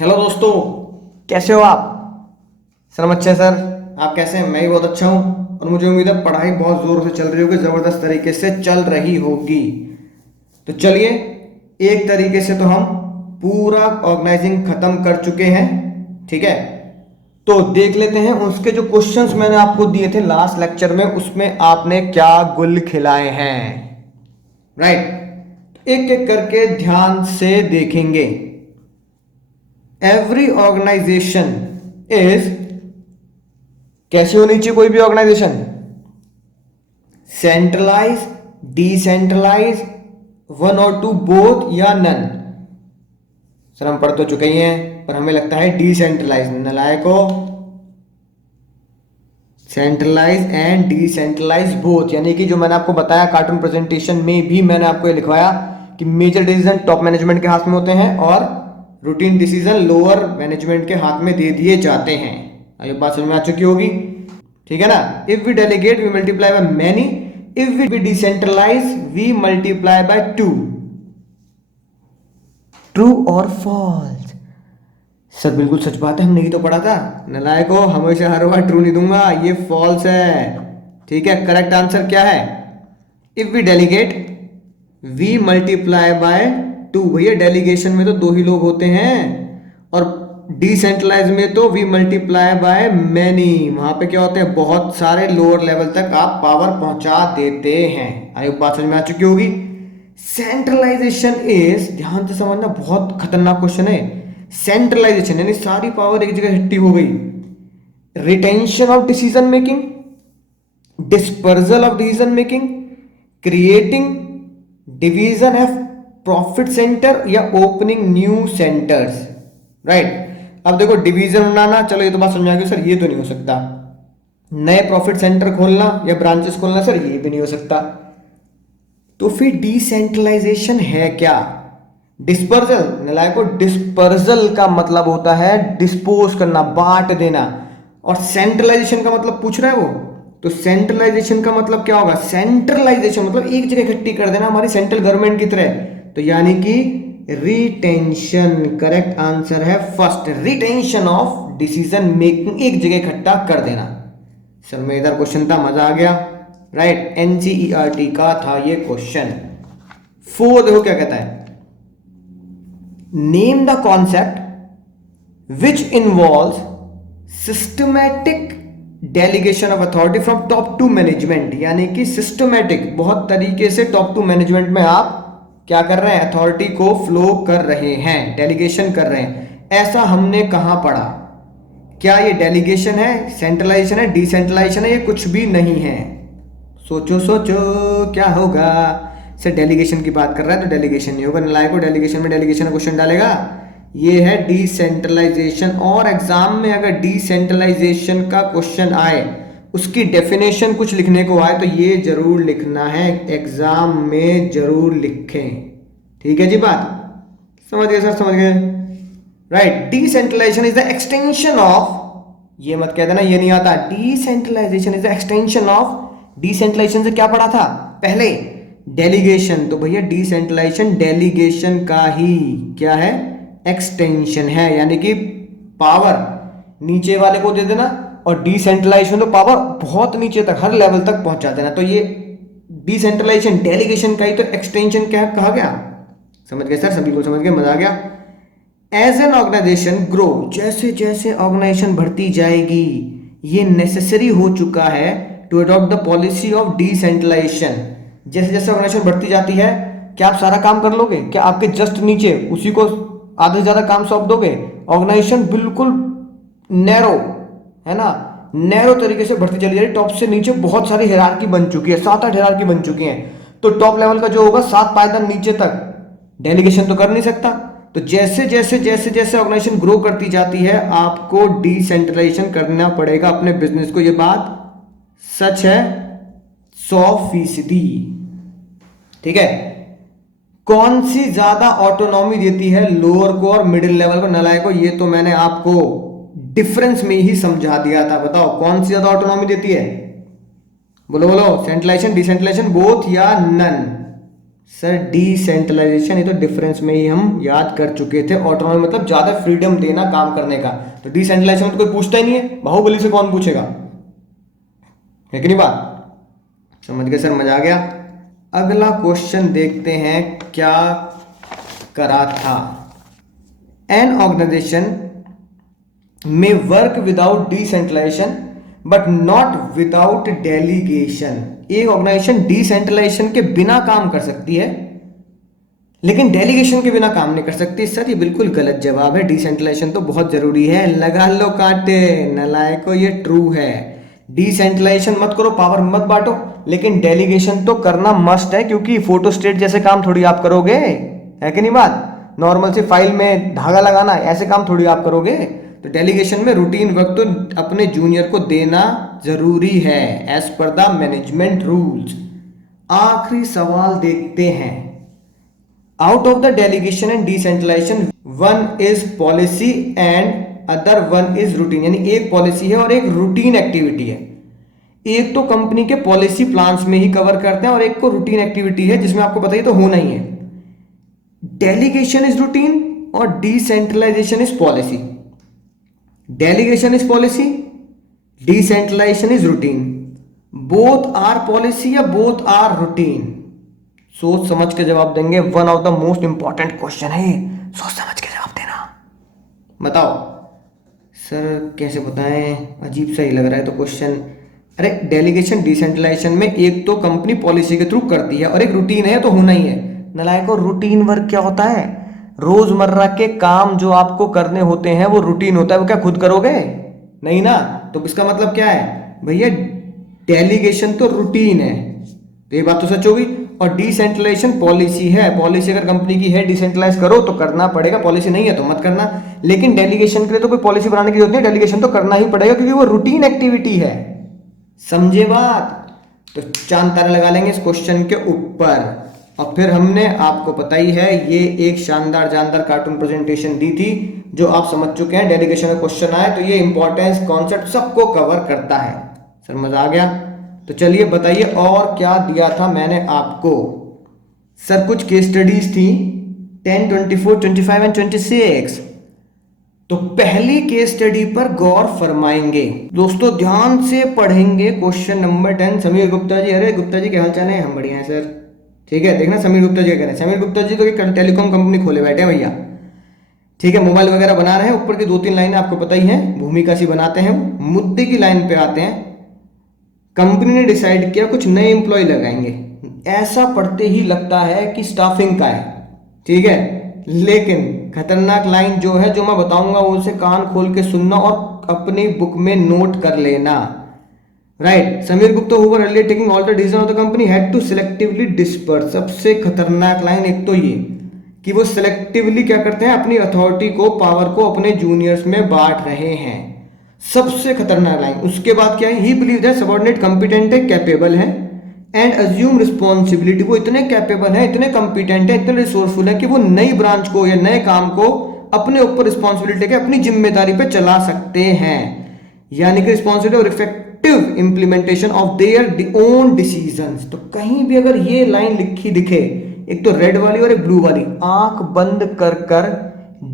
Hello दोस्तों, कैसे हो आप? सर हम अच्छे हैं सर। आप कैसे हैं? मैं भी बहुत अच्छा हूँ और मुझे उम्मीद है पढ़ाई बहुत ज़ोर से चल रही होगी, ज़बरदस्त तरीके से चल रही होगी। तो चलिए, एक तरीके से तो हम पूरा ऑर्गेनाइजिंग ख़त्म कर चुके हैं, ठीक है। तो देख लेते हैं उसके जो क्वेश्चंस मैंने आपको दिए थे लास्ट लेक्चर में, उसमें आपने क्या गुल खिलाए हैं, राइट। एक एक करके ध्यान से देखेंगे। एवरी ऑर्गेनाइजेशन इज, कैसी होनी चाहिए कोई भी ऑर्गेनाइजेशन? सेंट्रलाइज, डिसेंट्रलाइज, वन और टू, बोथ या नन? सर हम पढ़ तो चुके ही हैं, पर हमें लगता है डिसेंट्रलाइज। नलायको, सेंट्रलाइज एंड डिसेंट्रलाइज बोथ, यानी कि जो मैंने आपको बताया कार्टून प्रेजेंटेशन में भी मैंने आपको ये लिखवाया कि मेजर डिसीजन टॉप मैनेजमेंट के हाथ में होते हैं और रूटीन डिसीजन लोअर मैनेजमेंट के हाथ में दे दिए जाते हैं। ये बात समझ में आ चुकी होगी, ठीक है ना। If we delegate we multiply by many, if we decentralize we multiply by two. True और फॉल्स? सर बिल्कुल सच बात है, हमने ही तो पढ़ा था। नलायको, हमेशा हर बार ट्रू नहीं दूंगा, ये फॉल्स है, ठीक है। करेक्ट आंसर क्या है? If we delegate we multiply by two. भैया डेलीगेशन में तो दो ही लोग होते हैं, और डिसेंट्रलाइज में तो वी मल्टीप्लाई बाय मैनी। वहां पे क्या होते हैं, बहुत सारे लोअर लेवल तक आप पावर पहुंचा देते हैं। आई बात समझ में आ चुकी होगी। सेंट्रलाइजेशन इज, ध्यान से समझना, बहुत खतरनाक क्वेश्चन है। सेंट्रलाइजेशन यानी सारी पावर एक जगह इकट्ठी हो गई। Retention of decision making, dispersal of decision making, creating division of profit centre, या ओपनिंग न्यू सेंटर्स, राइट। अब देखो, डिवीजन बनाना, चलो ये तो बात समझ आ गई सर, ये तो नहीं हो सकता। नए प्रॉफिट सेंटर खोलना या ब्रांचेस खोलना, सर ये भी नहीं हो सकता। तो फिर डिसेंट्रलाइजेशन है क्या? डिस्पर्जल, नलायको, डिस्पर्जल का मतलब होता है डिस्पोज करना, बांट देना। और सेंट्रलाइजेशन का मतलब पूछ रहा है वो, तो सेंट्रलाइजेशन का मतलब क्या होगा? सेंट्रलाइजेशन मतलब एक जगह इकट्ठी कर देना, हमारी सेंट्रल गवर्नमेंट की तरह। तो यानी कि रिटेंशन, करेक्ट आंसर है first, retention of decision making, एक जगह इकट्ठा कर देना। सर में इधर क्वेश्चन था, मजा आ गया, राइट। एनसीईआरटी का था ये क्वेश्चन। फोर देखो क्या कहता है, name the concept which involves systematic delegation of authority from top to management. यानी कि सिस्टमैटिक, बहुत तरीके से टॉप टू मैनेजमेंट में आप क्या कर रहे हैं, अथॉरिटी को फ्लो कर रहे हैं, डेलीगेशन कर रहे हैं। ऐसा हमने कहां पढ़ा? क्या ये डेलीगेशन है, सेंट्रलाइजेशन है, डिसेंट्रलाइजेशन है? ये कुछ भी नहीं है। सोचो सोचो क्या होगा। सर डेलीगेशन की बात कर रहा है तो डेलीगेशन नहीं होगा। नलायक को डेलीगेशन में डेलीगेशन का क्वेश्चन डालेगा, ये है डिसेंट्रलाइजेशन। और एग्जाम में अगर डिसेंट्रलाइजेशन का क्वेश्चन आए, उसकी डेफिनेशन कुछ लिखने को आए, तो ये जरूर लिखना है, एग्जाम में जरूर लिखें, ठीक है जी। बात समझ गए सर? समझ गए, right. Decentralization is the extension of, ये मत कह देना ये नहीं आता, decentralization is the extension of. Decentralization से क्या पढ़ा था पहले? डेलीगेशन। तो भैया डिसेंट्रलाइजेशन डेलीगेशन का ही क्या है, एक्सटेंशन है। यानी कि पावर नीचे वाले को दे देना, और डिसेंट्रलाइजेशन तो पावर बहुत नीचे तक, हर लेवल तक पहुंचा देना। तो ये डिसेंट्रलाइजेशन डेलीगेशन का ही तो एक्सटेंशन क्या कहा गया। समझ गए सर? सभी को समझ गए, मजा आ गया। एज एन ऑर्गेनाइजेशन ग्रो, जैसे जैसे ऑर्गेनाइजेशन बढ़ती जाएगी, ये नेसेसरी हो चुका है to adopt the policy of decentralization. जैसे जैसे ऑर्गेनाइजेशन बढ़ती जाती है, क्या आप सारा काम कर लोगे? क्या आपके जस्ट नीचे उसी को आधे से ज्यादा काम सौंप दोगे? ऑर्गेनाइजेशन बिल्कुल नैरो है ना, नैरो तरीके से बढ़ती चली जा रही, टॉप से नीचे बहुत सारी हायरार्की बन चुकी है, 7-8 हायरार्की बन चुकी है। तो टॉप लेवल का जो होगा 7 पायदान नीचे तक डेलीगेशन तो कर नहीं सकता। तो जैसे जैसे जैसे जैसे ऑर्गेनाइजेशन ग्रो करती जाती है, आपको डिसेंट्रलाइजेशन करना पड़ेगा अपने बिजनेस को। ये बात सच है 100%, ठीक है। कौन सी ज्यादा ऑटोनॉमी देती है लोअर को और मिडिल लेवल को? नलायक को, ये तो मैंने आपको डिफरेंस में ही समझा दिया था। बताओ कौन सी ज्यादा ऑटोनॉमी देती है? बोलो बोलो, सेंट्रलाइजेशन डिसेंट्रलाइजेशन बोथ या नन? सर डिसेंट्रलाइजेशन, ये तो डिफरेंस में ही हम याद कर चुके थे। ऑटोनॉमी मतलब ज्यादा फ्रीडम देना काम करने का, तो डिसेंट्रलाइजेशन में तो कोई पूछता ही नहीं है, बाहुबली से कौन पूछेगा, है कि नहीं बात? समझ गए सर, मजा आ गया। अगला क्वेश्चन देखते हैं क्या करा था। एन ऑर्गेनाइजेशन में work without decentralization but not without delegation. एक ऑर्गेनाइजेशन डिसेंट्रलाइजेशन के बिना काम कर सकती है लेकिन डेलीगेशन के बिना काम नहीं कर सकती। सर ये बिल्कुल गलत जवाब है, डिसेंट्रलाइजेशन तो बहुत जरूरी है। लगा लो कांटे नालायको, ये ट्रू है। डिसेंट्रलाइजेशन मत करो, पावर मत बांटो, लेकिन डेलीगेशन तो करना मस्ट है, क्योंकि फोटो स्टेट जैसे काम थोड़ी आप करोगे, है कि नहीं बात? नॉर्मल सी फाइल में धागा लगाना ऐसे काम थोड़ी आप करोगे। तो डेलीगेशन में रूटीन वर्क तो अपने जूनियर को देना जरूरी है as per the management rules. आखिरी सवाल देखते हैं। Out of the delegation and decentralization one is policy and other one is routine, यानी एक पॉलिसी है और एक रूटीन एक्टिविटी है। एक तो कंपनी के पॉलिसी प्लान्स में ही कवर करते हैं और एक को रूटीन एक्टिविटी है जिसमें आपको बताइए तो होना ही है। डेलीगेशन इज रूटीन और decentralization is policy. Delegation is policy, decentralization is routine. Both are policy या बोथ आर रूटीन? सोच समझ के जवाब देंगे। One of the most important question है, सोच समझ के जवाब देना। बताओ सर कैसे बताएं, अजीब सा ही लग रहा है तो क्वेश्चन। अरे डेलीगेशन डिसेंट्रलाइजेशन में एक तो कंपनी पॉलिसी के थ्रू करती है और एक रूटीन है, तो होना ही है। नालायक, और रूटीन वर्क क्या होता है? रोजमर्रा के काम जो आपको करने होते हैं वो रूटीन होता है, वो क्या खुद करोगे? नहीं ना। तो इसका मतलब क्या है भैया, डेलीगेशन तो रूटीन है, तो ये बात तो सच होगी। और डिसेंट्रलाइजेशन पॉलिसी है, पॉलिसी अगर कंपनी की है डिसेंट्रलाइज करो तो करना पड़ेगा, पॉलिसी नहीं है तो मत करना। लेकिन डेलीगेशन के लिए तो कोई पॉलिसी बनाने की जरूरत नहीं, डेलीगेशन तो करना ही पड़ेगा क्योंकि वो रूटीन एक्टिविटी है। समझे बात? तो चांद तारा लगा लेंगे इस क्वेश्चन के ऊपर। और फिर हमने आपको पता ही है ये एक शानदार जानदार कार्टून प्रेजेंटेशन दी थी जो आप समझ चुके हैं। डेलीगेशन में क्वेश्चन आए तो ये इंपॉर्टेंस कॉन्सेप्ट सबको कवर करता है। सर मजा आ गया? तो चलिए बताइए और क्या दिया था मैंने आपको। सर कुछ केस स्टडीज थी 10, 24, 25 एंड 26। तो पहली केस स्टडी पर गौर फरमाएंगे दोस्तों, ध्यान से पढ़ेंगे। Question number 10। समीर गुप्ता जी, अरे गुप्ता जी क्या हाल चाल है? हम बढ़िया हैं सर। ठीक है, देखना समीर गुप्ता जी क्या कह रहे हैं। समीर गुप्ता जी तो एक टेलीकॉम कंपनी खोले बैठे हैं भैया। ठीक है, मोबाइल वगैरह बना रहे हैं। ऊपर की 2-3 लाइनें आपको पता ही हैं, भूमिका सी बनाते हैं। मुद्दे की लाइन पे आते हैं। कंपनी ने डिसाइड किया कुछ नए एम्प्लॉय लगाएंगे। ऐसा पढ़ते ही लगता है कि स्टाफिंग का है, ठीक है, लेकिन खतरनाक लाइन जो है जो मैं बताऊंगा वो उसे कान खोल के सुनना और अपनी बुक में नोट कर लेना। Right, Sameer Gupta who were earlier taking all the decision of the company had to selectively disperse. सबसे खतरनाक लाइन एक तो ये कि वो सिलेक्टिवली क्या करते हैं, अपनी अथॉरिटी को, पावर को अपने जूनियर्स में बांट रहे हैं। सबसे खतरनाक लाइन। उसके बाद क्या है, ही बिलीव दैट सबऑर्डिनेट कंपिटेंट है, कैपेबल है एंड अज्यूम रिस्पॉन्सिबिलिटी। वो इतने कैपेबल है, इतने कंपिटेंट है, इतने रिसोर्सफुल है कि वो नई ब्रांच को या नए काम को अपने ऊपर रिस्पॉन्सिबिलिटी के अपनी जिम्मेदारी पे चला सकते हैं। यानी कि रिस्पॉन्सिबिलिटी और effective implementation of their own decisions. तो कहीं भी अगर ये लाइन लिखी दिखे, एक तो रेड वाली और एक ब्लू वाली, आंख बंद कर कर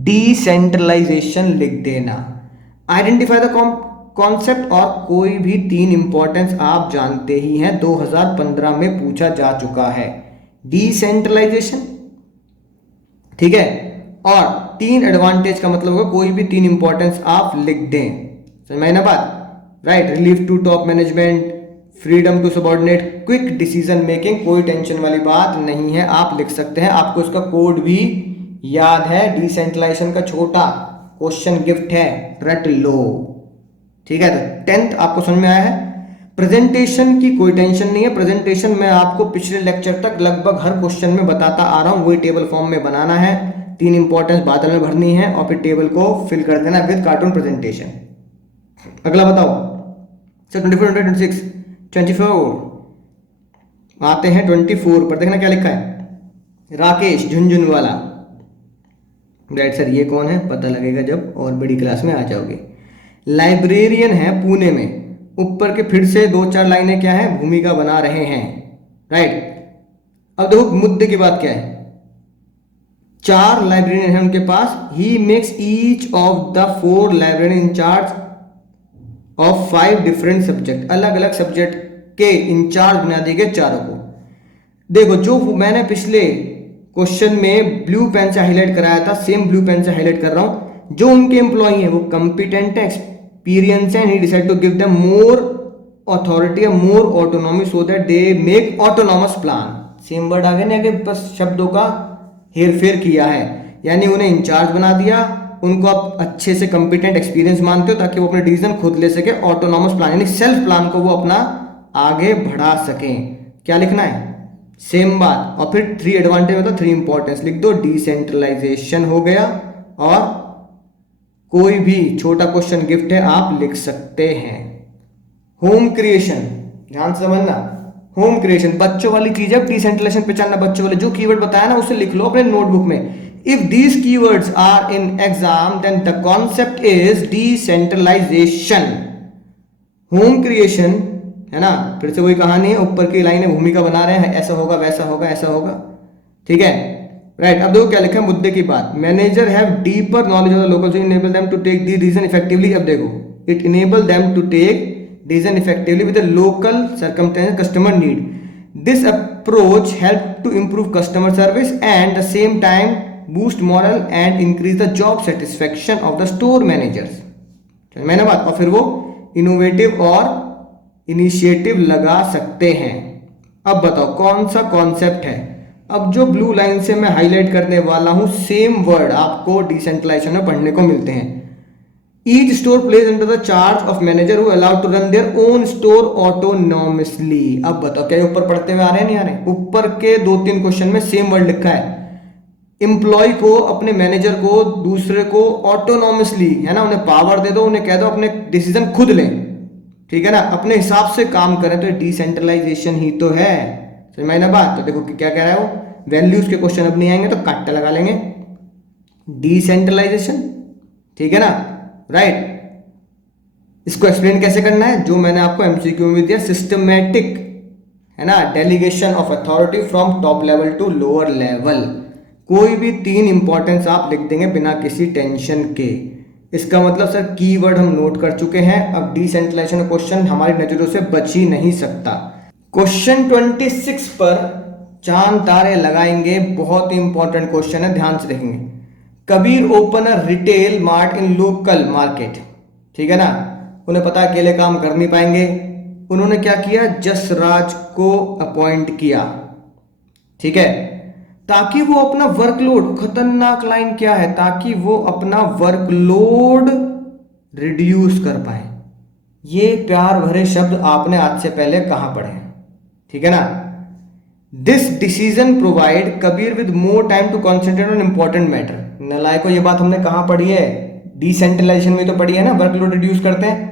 डिसेंट्रलाइजेशन लिख देना। आइडेंटिफाई द कॉन्सेप्ट, और कोई भी 3 इंपॉर्टेंस आप जानते ही हैं, 2015 में पूछा जा चुका है। डिसेंट्रलाइजेशन, ठीक है, और 3 एडवांटेज का मतलब होगा कोई भी 3 इंपॉर्टेंस आप लिख दें। समझ में आई ना बात? Right, relief to top management, freedom to subordinate, quick decision making. कोई टेंशन वाली बात नहीं है, आप लिख सकते हैं। आपको इसका कोड भी याद है, डिसेंट्रलाइजेशन का छोटा क्वेश्चन गिफ्ट है, रट लो। ठीक है, तो 10th आपको समझ में आया है। प्रेजेंटेशन की कोई टेंशन नहीं है। प्रेजेंटेशन मैं आपको पिछले लेक्चर तक लगभग हर क्वेश्चन में बताता आ रहा हूं, वही टेबल फॉर्म में बनाना है, 3 इंपॉर्टेंस बादल में भरनी है और फिर टेबल को फिल कर देना विद कार्टून प्रेजेंटेशन। अगला बताओ सर, 24, 26, 24 आते हैं। 24 पर देखना क्या लिखा है, राकेश झुंझुनवाला। राइट सर, ये कौन है पता लगेगा जब और बड़ी क्लास में आ जाओगे। लाइब्रेरियन है पुणे में। ऊपर के फिर से 2-4 लाइनें क्या है, भूमिका बना रहे हैं। राइट, अब देखो मुद्दे की बात क्या है, 4 लाइब्रेरियन है उनके पास। He makes each of the 4 librarian in charge of 5 different subject, अलग अलग सब्जेक्ट के इंचार्ज बना दिए गए चारों को। देखो जो मैंने पिछले क्वेश्चन में ब्लू पेन से हाईलाइट कराया था, सेम ब्लू पेन से हाईलाइट कर रहा हूं। जो उनके एम्प्लॉय हैं वो कंपिटेंट है, एक्सपीरियंस है, and he decide to give them more authority, more autonomy so that they make autonomous plan. Same word आ गया ना कि बस शब्दों का हेरफेर किया है, यानी उन्हें इंचार्ज बना दिया, उनको आप अच्छे से कंपिटेंट एक्सपीरियंस मानते हो ताकि वो अपने डिसीजन खुद ले सके, ऑटोनॉमस प्लान यानी सेल्फ प्लान को वो अपना आगे बढ़ा सकें। क्या लिखना है, सेम बात। और फिर 3 एडवांटेज होता है, 3 इंपॉर्टेंस लिख दो। डिसेंट्रलाइजेशन हो गया, और कोई भी छोटा क्वेश्चन गिफ्ट है आप लिख सकते हैं। होम क्रिएशन, ध्यान से समझना, होम क्रिएशन बच्चों वाली चीज है। डिसेंट्रलाइजेशन पहचानना बच्चों वाले, जो कीवर्ड बताया ना उसे लिख लो अपने नोटबुक में। If these keywords are in exam then the concept is decentralization. Home creation है ना, फिर से वही कहानी है, ऊपर की लाइन है, भूमिका बना रहे हैं, ऐसा होगा वैसा होगा ऐसा होगा, ठीक है, राइट। अब देखो क्या लिखा है मुद्दे की बात, manager have deeper knowledge of the local enable them to take the decision effectively. अब देखो, it enable them to take decision effectively with the local circumstances customer need. This approach help to improve customer service and the same time boost morale and increase the job satisfaction of the store managers. मैंने बात, और फिर वो innovative और initiative लगा सकते हैं। अब बताओ कौन सा कॉन्सेप्ट है। अब जो ब्लू लाइन से मैं हाईलाइट करने वाला हूं, सेम वर्ड आपको डिसेंट्रलाइजेशन में पढ़ने को मिलते हैं। Each store plays under the charge of manager who allowed to run their own store autonomously. अब बताओ क्या ऊपर पढ़ते हुए आ रहे हैं नहीं आ रहे? ऊपर के 2-3 क्वेश्चन में सेम वर्ड लिखा है। एम्प्लॉय को, अपने मैनेजर को, दूसरे को ऑटोनॉमसली, है ना, उन्हें पावर दे दो, उन्हें कह दो अपने डिसीजन खुद लें, ठीक है ना, अपने हिसाब से काम करें, तो डिसेंट्रलाइजेशन ही तो है। समझ में आई ना बात। तो देखो क्या कह रहा है वो, वैल्यूज के क्वेश्चन अब नहीं आएंगे तो कांटा लगा लेंगे, डिसेंट्रलाइजेशन, ठीक है ना, राइट। इसको एक्सप्लेन कैसे करना है, जो मैंने आपको एमसीक्यू में दिया, सिस्टमैटिक, है ना, delegation of authority from top level to lower level. कोई भी 3 इंपॉर्टेंस आप लिख देंगे बिना किसी टेंशन के। इसका मतलब सर कीवर्ड हम नोट कर चुके हैं, अब डिसेंट्रलाइजेशन क्वेश्चन हमारी नजरों से बच ही नहीं सकता। क्वेश्चन 26 पर चांद तारे लगाएंगे, बहुत ही इंपॉर्टेंट क्वेश्चन है, ध्यान से देखेंगे। Kabir open a retail mart in local market, ठीक है ना, उन्हें पता है अकेले काम कर नहीं पाएंगे, उन्होंने क्या किया, जसराज को अपॉइंट किया, ठीक है, ताकि वो अपना वर्कलोड, खतरनाक लाइन क्या है, ताकि वो अपना वर्कलोड रिड्यूस कर पाए। ये प्यार भरे शब्द आपने आज से पहले कहां पढ़े हैं, ठीक है ना। This decision provide Kabir with more time to concentrate on important matter. नलायको, ये बात हमने कहां पढ़ी है, डिसेंट्रलाइजेशन में तो पढ़ी है ना, वर्कलोड रिड्यूस करते हैं।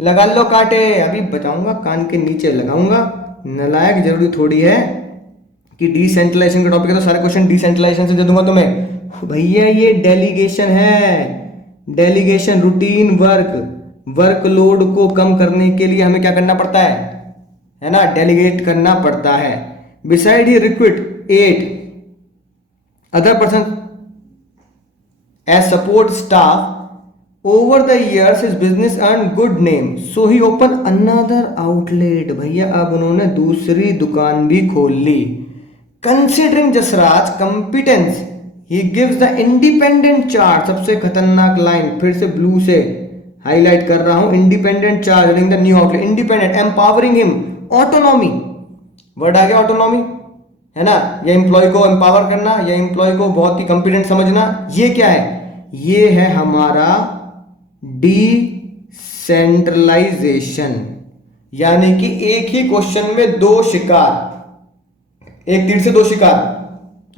लगा लो कांटे, अभी बताऊंगा, कान के नीचे लगाऊंगा। नलायक जरूरी थोड़ी है कि डिसेंट्रलाइजेशन का टॉपिक है तो सारे क्वेश्चन डिसेंट्रलाइजेशन से दे दूंगा तुम्हें। भैया ये डेलीगेशन है, डेलीगेशन, रूटीन वर्क, वर्कलोड को कम करने के लिए हमें क्या करना पड़ता है ना, डेलीगेट करना पड़ता है। Beside he recruit 8 other person as support staff. Over the years his business earned good name, so he opened another outlet. भैया अब उन्होंने दूसरी दुकान भी खोल ली। Considering Jasraj competence, he gives the independent charge. सबसे खतरनाक लाइन, फिर से ब्लू से हाईलाइट कर रहा हूं, independent charge running the new outlet, independent, empowering him, autonomy, word आ गया ऑटोनॉमी, है ना, ये एम्प्लॉय को एम्पावर करना, या एम्प्लॉय को बहुत ही कंपिटेंट समझना, ये क्या है, ये है हमारा डिसेंट्रलाइजेशन। यानी कि एक ही क्वेश्चन में 2 शिकार, एक तीर से 2 शिकार,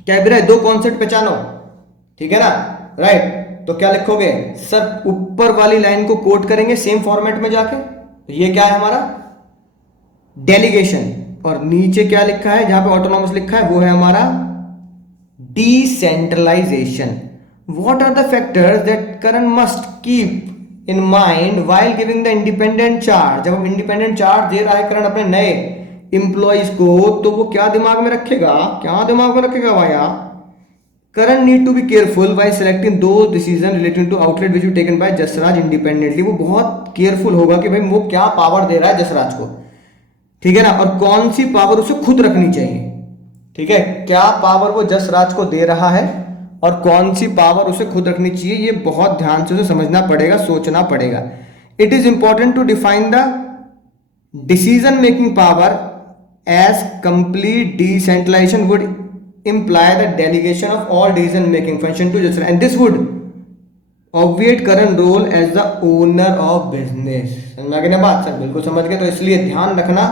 क्या भी रहे, 2 कॉन्सेप्ट पहचानो, ठीक है ना, राइट। तो क्या लिखोगे सर, ऊपर वाली लाइन को कोट करेंगे सेम फॉर्मेट में जाके, ये क्या है हमारा डेलीगेशन, और नीचे क्या लिखा है, जहां पे ऑटोनॉमस लिखा है वो है हमारा decentralization. What are the factors that Karan must keep in mind while giving the independent charge. जब इंडिपेंडेंट चार्ज दे रहा है करण अपने नए एम्प्लॉइज को, तो वो क्या दिमाग में रखेगा, क्या दिमाग में रखेगा भैया, current need to be careful by selecting the decision relating to outlet which taken by Jasraj independently. वो बहुत केयरफुल होगा कि भाई वो क्या पावर दे रहा है जसराज को, ठीक है ना, और कौन सी पावर उसे खुद रखनी चाहिए, ठीक है, क्या पावर वो जसराज को दे रहा है और कौन सी पावर उसे खुद रखनी चाहिए, ये बहुत ध्यान से उसे समझना पड़ेगा, सोचना पड़ेगा। It is important to define the decision making power as complete decentralization would imply the delegation of all decision making function to just, and this would obviate current role as the owner of business। समझ गए ना बात sir, बिल्कुल समझ गए। तो इसलिए ध्यान रखना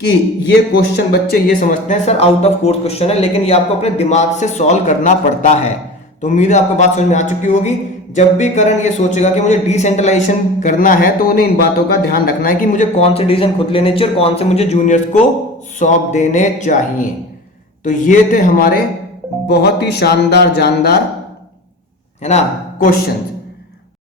कि ये क्वेश्चन बच्चे ये समझते हैं sir out of course question है, लेकिन ये आपको अपने दिमाग से सॉल्व करना पड़ता है। तो उम्मीद है आपको बात समझ में आ चुकी होगी। जब भी करण ये सोचेगा कि मुझे डिसेंट्रलाइजेशन करना है, तो उन्हें इन बातों का ध्यान रखना है कि मुझे कौन से डिसीजन खुद लेने चाहिए और कौन से मुझे जूनियर्स को सौंप देने चाहिए। तो ये थे हमारे बहुत ही शानदार जानदार, है ना, क्वेश्चंस।